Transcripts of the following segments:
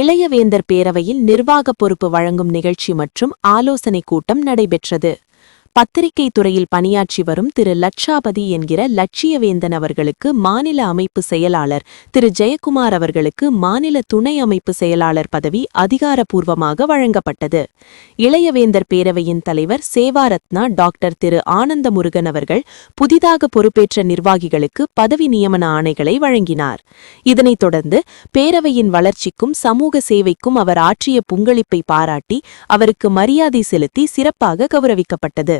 இளையவேந்தர் பேரவையில் நிர்வாக பொறுப்பு வழங்கும் நிகழ்ச்சி மற்றும் ஆலோசனை கூட்டம் நடைபெற்றது. பத்திரிகை துறையில் பணியாற்றி வரும் திரு லட்சாபதி என்கிற லட்சியவேந்தன் அவர்களுக்கு மாநில அமைப்பு செயலாளர், திரு ஜெயக்குமார் அவர்களுக்கு மாநில துணை அமைப்பு செயலாளர் பதவி அதிகாரப்பூர்வமாக வழங்கப்பட்டது. இளையவேந்தர் பேரவையின் தலைவர் சேவாரத்னா டாக்டர் திரு ஆனந்தமுருகன் அவர்கள் புதிதாக பொறுப்பேற்ற நிர்வாகிகளுக்கு பதவி நியமன ஆணைகளை வழங்கினார். இதனைத் தொடர்ந்து பேரவையின் வளர்ச்சிக்கும் சமூக சேவைக்கும் அவர் ஆற்றிய பங்களிப்பை பாராட்டி அவருக்கு மரியாதை செலுத்தி சிறப்பாக கௌரவிக்கப்பட்டது.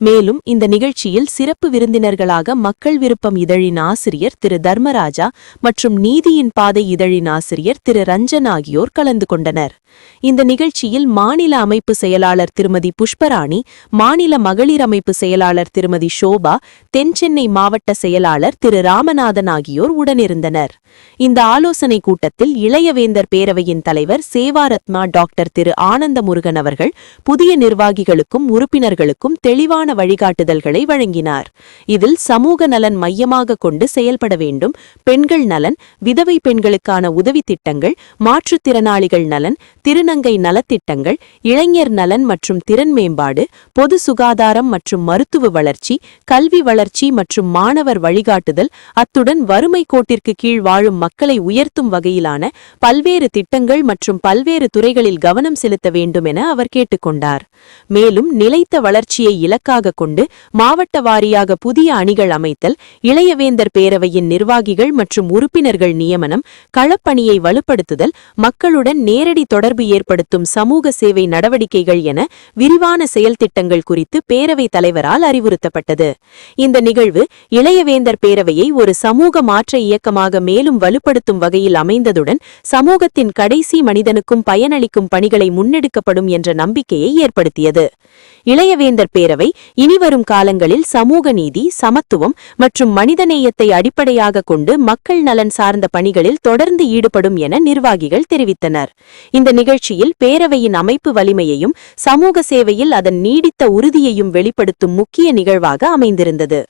மேலும் இந்த நிகழ்ச்சியில் சிறப்பு விருந்தினர்களாக மக்கள் விருப்பம் இதழின் ஆசிரியர் திரு தர்மராஜா மற்றும் நீதியின் பாதை இதழின் ஆசிரியர் திரு ரஞ்சன் ஆகியோர் கலந்து கொண்டனர். இந்த நிகழ்ச்சியில் மாநில அமைப்பு செயலாளர் திருமதி புஷ்பராணி, மாநில மகளிர் அமைப்பு செயலாளர் திருமதி ஷோபா, தென்சென்னை மாவட்ட செயலாளர் திரு ராமநாதன் ஆகியோர் உடனிருந்தனர். இந்த ஆலோசனை கூட்டத்தில் இளையவேந்தர் பேரவையின் தலைவர் சேவாரத்னா டாக்டர் திரு ஆனந்தமுருகன் அவர்கள் புதிய நிர்வாகிகளுக்கும் உறுப்பினர்களுக்கும் தெளிவான வழிகாட்டுதல்களை வழங்கினார். இதில் சமூக நலன் மையமாக கொண்டு செயல்பட வேண்டும், பெண்கள் நலன், விதவை பெண்களுக்கான உதவி திட்டங்கள், மாற்றுத்திறனாளிகள் நலன், திருநங்கை நலத்திட்டங்கள், இளைஞர் நலன் மற்றும் திறன் மேம்பாடு, பொது சுகாதாரம் மற்றும் மருத்துவ வளர்ச்சி, கல்வி வளர்ச்சி மற்றும் மாணவர் வழிகாட்டுதல், அத்துடன் வறுமை கோட்டிற்கு கீழ் வாழும் மக்களை உயர்த்தும் வகையிலான பல்வேறு திட்டங்கள் மற்றும் பல்வேறு துறைகளில் கவனம் செலுத்த வேண்டும் என அவர் கேட்டுக்கொண்டார். மேலும் நிலைத்த வளர்ச்சியை இலக்காக கொண்டு மாவட்ட வாரியாக புதிய அணிகள் அமைத்தல், இளையவேந்தர் பேரவையின் நிர்வாகிகள் மற்றும் உறுப்பினர்கள் நியமனம், களப்பணியை வலுப்படுத்துதல், மக்களுடன் நேரடி தொடர்பு ஏற்படுத்தும் சமூக சேவை நடவடிக்கைகள் என விரிவான செயல்திட்டங்கள் குறித்து பேரவைத் தலைவரால் அறிவுறுத்தப்பட்டது. இந்த நிகழ்வு இளையவேந்தர் பேரவையை ஒரு சமூக மாற்ற இயக்கமாக மேலும் வலுப்படுத்தும் வகையில் அமைந்ததுடன் சமூகத்தின் கடைசி மனிதனுக்கும் பயனளிக்கும் பணிகளை முன்னெடுக்கப்படும் என்ற நம்பிக்கையை ஏற்படுத்தியது. இளையவேந்தர் பேரவை இனிவரும் காலங்களில் சமூக நீதி, சமத்துவம் மற்றும் மனிதநேயத்தை அடிப்படையாக கொண்டு மக்கள் நலன் சார்ந்த பணிகளில் தொடர்ந்து ஈடுபடும் என நிர்வாகிகள் தெரிவித்தனர். இந்த நிகழ்ச்சியில் பேரவையின் அமைப்பு வலிமையையும் சமூக சேவையில் அதன் நீடித்த உறுதியையும் வெளிப்படுத்தும் முக்கிய நிகழ்வாக அமைந்திருந்தது.